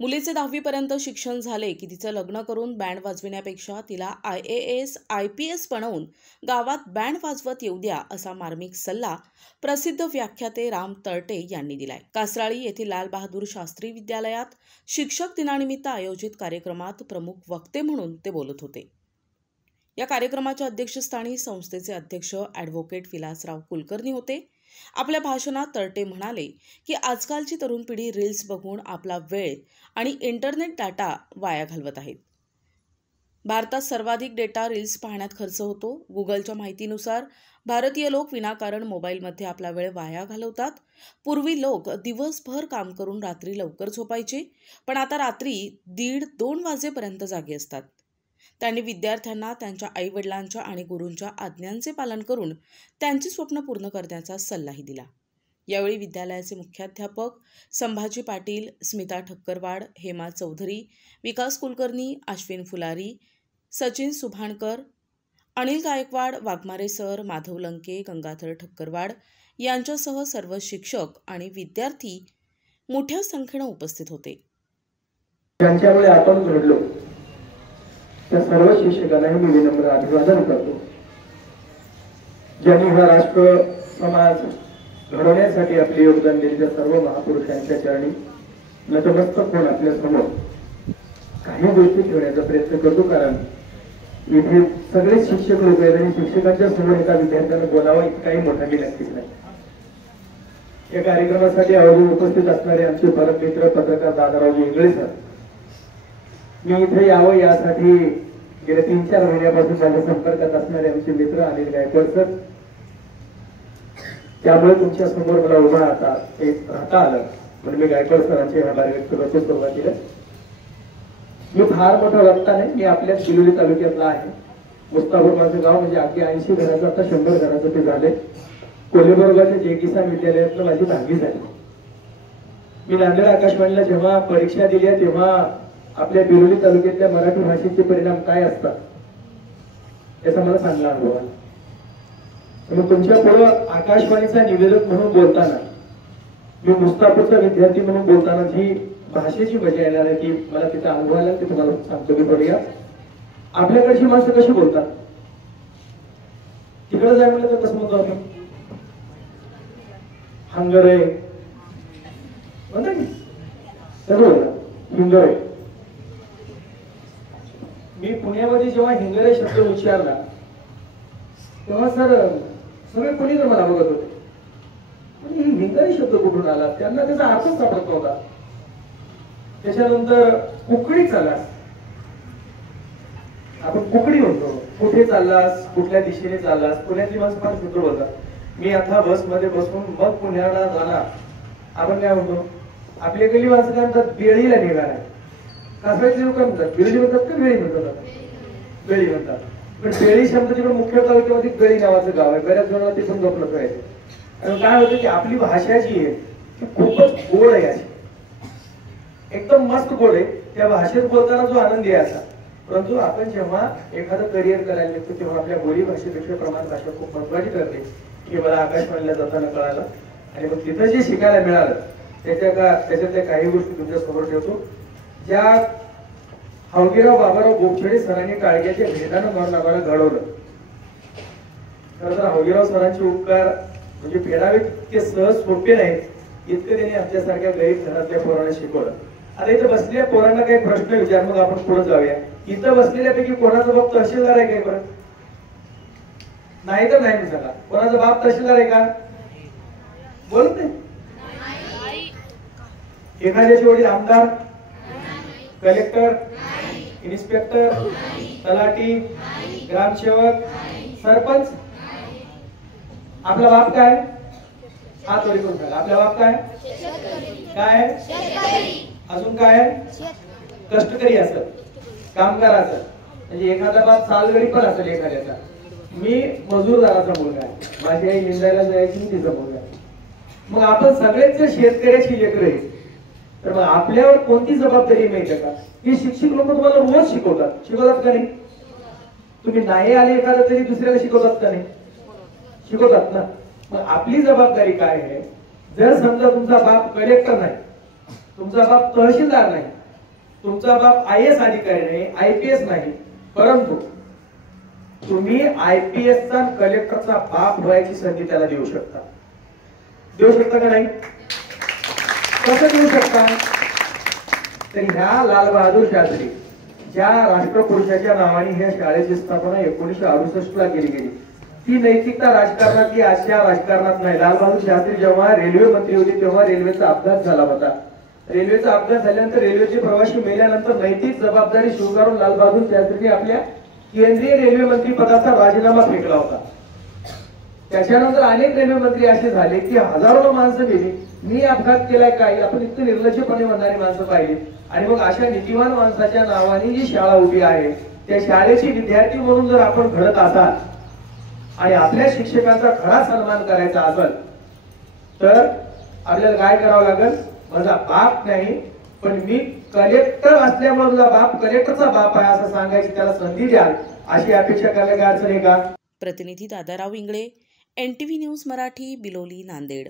मुलीचे 10वी पर्यंत शिक्षण झाले की तिचं लग्न करून बँड वाजविण्यापेक्षा तिला IAS IPS बनवून गावात बँड वाजवत येऊ द्या असा मार्मिक सल्ला प्रसिद्ध व्याख्याते राम तळटे यांनी दिलाय। कासराळी येथील लाल बहादूर शास्त्री विद्यालयात शिक्षक दिनानिमित्त आयोजित कार्यक्रमात प्रमुख वक्ते म्हणून ते बोलत होते। या कार्यक्रमाच्या अध्यक्षस्थानी संस्थेचे अध्यक्ष ॲडव्होकेट विलासराव कुलकर्णी होते। आपल्या भाषणात तळटे म्हणाले की आजकालची तरुण पिढी रील्स बघून आपला वेळ आणि इंटरनेट डाटा वाया घालवत आहेत। भारतात सर्वाधिक डेटा रील्स पाहण्यात खर्च होतो। गुगलच्या माहितीनुसार भारतीय लोक विनाकारण मोबाईलमध्ये आपला वेळ वाया घालवतात। पूर्वी लोक दिवसभर काम करून रात्री लवकर झोपायचे, पण आता रात्री 1:30-2 वाजेपर्यंत जागे असतात। त्यांनी विद्यार्थ्यांना त्यांच्या आईवडिलांच्या आणि गुरूंच्या आज्ञांचे पालन करून त्यांची स्वप्न पूर्ण करण्याचा सल्लाही दिला। यावेळी विद्यालयाचे मुख्याध्यापक संभाजी पाटील, स्मिता ठक्करवाड, हेमा चौधरी, विकास कुलकर्णी, अश्विन फुलारी, सचिन सुभाणकर, अनिल गायकवाड, वाघमारे सर, माधव लंके, गंगाधर ठक्करवाड यांच्यासह सर्व शिक्षक आणि विद्यार्थी मोठ्या संख्येने उपस्थित होते। त्यांच्यामुळे आपण घडलो त्या सर्व शिक्षकांना मी विनम्र अभिवादन करतो, ज्यांनी हा राष्ट्र समाज घडवण्यासाठी आपले योगदान दिले त्या सर्व महापुरुषांच्या चरणी नतमस्तक होऊन आपल्या समोर काही गोष्टी ठेवण्याचा प्रयत्न करतो। कारण इथे सगळे शिक्षक लोक आहेत आणि शिक्षकांच्या समोर एका विद्यार्थ्यानं बोलावं काही मोठा मी नक्कीच नाही। या कार्यक्रमासाठी आवर्जून उपस्थित असणारे आमचे परममित्र पत्रकार दादाराव इंगळे सर, मी इथे यावं यासाठी गेल्या 3-4 महिन्यापासून माझ्या संपर्कात असणारे आमचे मित्र अनिल गायकवाड सर, त्यामुळे तुमच्या समोर मला उभा राहता आलं म्हणून मी गायकवाड सरांचे आभार व्यक्त करतो। सुरुवातीला मी फार मोठा वक्ता नाही, मी आपल्या शिलोली तालुक्यातला आहे। मुस्तापूर माझं गाव, म्हणजे अगदी 80 घराचं आता 100 घराचं ते झाले। कोल्हेबोरगावच्या जे किसान विद्यालयातलं माझी 10वी झाली। मी नांदेड आकाशवाणीला जेव्हा परीक्षा दिल्या तेव्हा आपल्या बिलोली तालुक्यातल्या मराठी भाषेचे परिणाम काय असतात याचा मला चांगला अनुभव आहे। मग तुमच्या पुढे आकाशवाणीचा निवेदक म्हणून बोलताना, मी मुस्तापूरचा विद्यार्थी म्हणून बोलताना जी भाषेची मजा येणार आहे ती मला तिथे अनुभव आला, ते तुम्हाला सांगतो। मी बघूया आपल्याकडची माणसं कशी बोलतात। तिकडे जाय म्हणलं तर कसं म्हणतो आपण, हंगरे म्हणता की कसं बोलतात, हिंगरे। मी पुण्यामध्ये जेव्हा हिंगरे शब्द उच्चारला तेव्हा सर सगळे कोणी मला बघत होते, म्हणजे हिंगरे शब्द कुठून आला, त्यांना त्याचा अर्थच सापडत नव्हता। त्याच्यानंतर कुकडी चाललास, आपण कुकडी म्हणतो, कुठे चाललास, कुठल्या दिशेने चाललास। पुण्यातली माणसं फार सूत्र बोलतात। मी आता बसमध्ये बसून मग पुण्याला जाणार, आपण काय म्हणतो, आपल्या गल्ली माणसं काय म्हणतात, बेळीला निघाला। कासवायचे लोक म्हणतात बेळी म्हणतात का बेळी म्हणतात, बेळी म्हणतात। पण बेळी शब्द तिकडे मुख्य तालुक्यामध्ये बेळी नावाचं गाव आहे, बऱ्याच जणांना ते पण जपलं पाहिजे। आणि काय होतं की आपली भाषा जी आहे ती खूपच गोड आहे, अशी एकदम मस्त गोड आहे। त्या भाषेत बोलताना जो आनंद यायचा, परंतु आपण जेव्हा एखादं करिअर करायला लागतो तेव्हा आपल्या बोली भाषेपेक्षा प्रमाण भाषा खूप महत्वाची ठरते, हे मला आकाशवाणीला जाताना कळालं। आणि मग तिथं जे शिकायला मिळालं त्याच्यातल्या काही गोष्टी तुमच्या समोर ठेवतो। ज्या हौगीराव बाबाराव गोपछडे सरांनी टाळग्याच्या भेदानं नावाला घडवलं, खरं तर हौगीराव सरांचे उपकार म्हणजे फेडावे इतके सहज सोपे नाहीत, इतकं त्यांनी आमच्यासारख्या गरीब घरातल्या पोरांना शिकवलं। आता इथं बसलेल्या पोरांना काही प्रश्न विचार, मग आपण पुढे जाऊया। इथं बसलेल्यापैकी कोणाचा बाप तहसीलदार आहे काय बरं? नाही तर नाही मी सांगा, कोणाचा बाप तहसीलदार आहे का? बोलत नाही। एखाद्याचे वडील आमदार, कलेक्टर, इन्स्पेक्टर, तलाठी, ग्रामसेवक, सरपंच। आपला बाप काय? हात वर करून सांगा, आपला बाप काय? काय? अजून काय? कष्टकरी असेल, कामगार असेल, म्हणजे एखादा बाप सालगडी पण असेल एखाद्याचा। मी मजूरदाराचा मुलगा आहे, माझी आई निंदायला जायची, तिचा मुलगा आहे। मग आपण सगळेच जर शेतकऱ्याची लेकरं आहे तर मग आपल्यावर कोणती जबाबदारी माहिती का? हे शिक्षक लोक तुम्हाला रोज शिकवतात का नाही? तुम्ही नाही आले एखादा तरी दुसऱ्याला शिकवतात का नाही? शिकवतात ना। मग आपली जबाबदारी काय आहे, जर समजा तुमचा बाप कलेक्टर नाही, तुमचा बाप तहसीलदार नाही, तुमचा बाप IAS अधिकारी नाही, IPS नाही, परंतु तुम्ही IPS चा कलेक्टरचा बाप व्हायची संधी त्याला देऊ शकता. देऊ शकता का नाही? कसं देऊ शकता? तर ह्या लालबहादूर शास्त्री ज्या राष्ट्रपुरुषाच्या नावाने ह्या शाळेची स्थापना 1968 ला केली गेली, ती नैतिकता राजकारणातली अशा राजकारणात नाही. लालबहादूर शास्त्री जेव्हा रेल्वे मंत्री होते तेव्हा रेल्वेचा अपघात झाला होता. रेल्वेचा अपघात झाल्यानंतर रेल्वेचे प्रवासी मेल्यानंतर नैतिक जबाबदारी स्वीकारून लालबहादूर शास्त्रींनी आपल्या केंद्रीय रेल्वे मंत्री पदाचा राजीनामा फेकला होता. त्याच्यानंतर अनेक रेल्वे मंत्री असे झाले की हजारो माणसं गेली. मी अपघात केलाय काय, आपण इतकं निर्लज्जपणे म्हणणारी माणसं पाहिली. आणि मग अशा नीतिवान माणसाच्या नावाने जी शाळा उभी आहे त्या शाळेची विद्यार्थी म्हणून जर आपण घडत असाल आणि आपल्या शिक्षकांचा खरा सन्मान करायचा असेल तर आपल्याला काय करावं लागेल? माझा बाप नाही पण मी कलेक्टर असल्यामुळे माझा बाप कलेक्टरचा बाप आहे असं सांगायची त्याला संधी द्याल अशी अपेक्षा करायला काय अडचण आहे का? प्रतिनिधी दादाराव इंगळे, NTV न्यूज मराठी, बिलोली, नांदेड.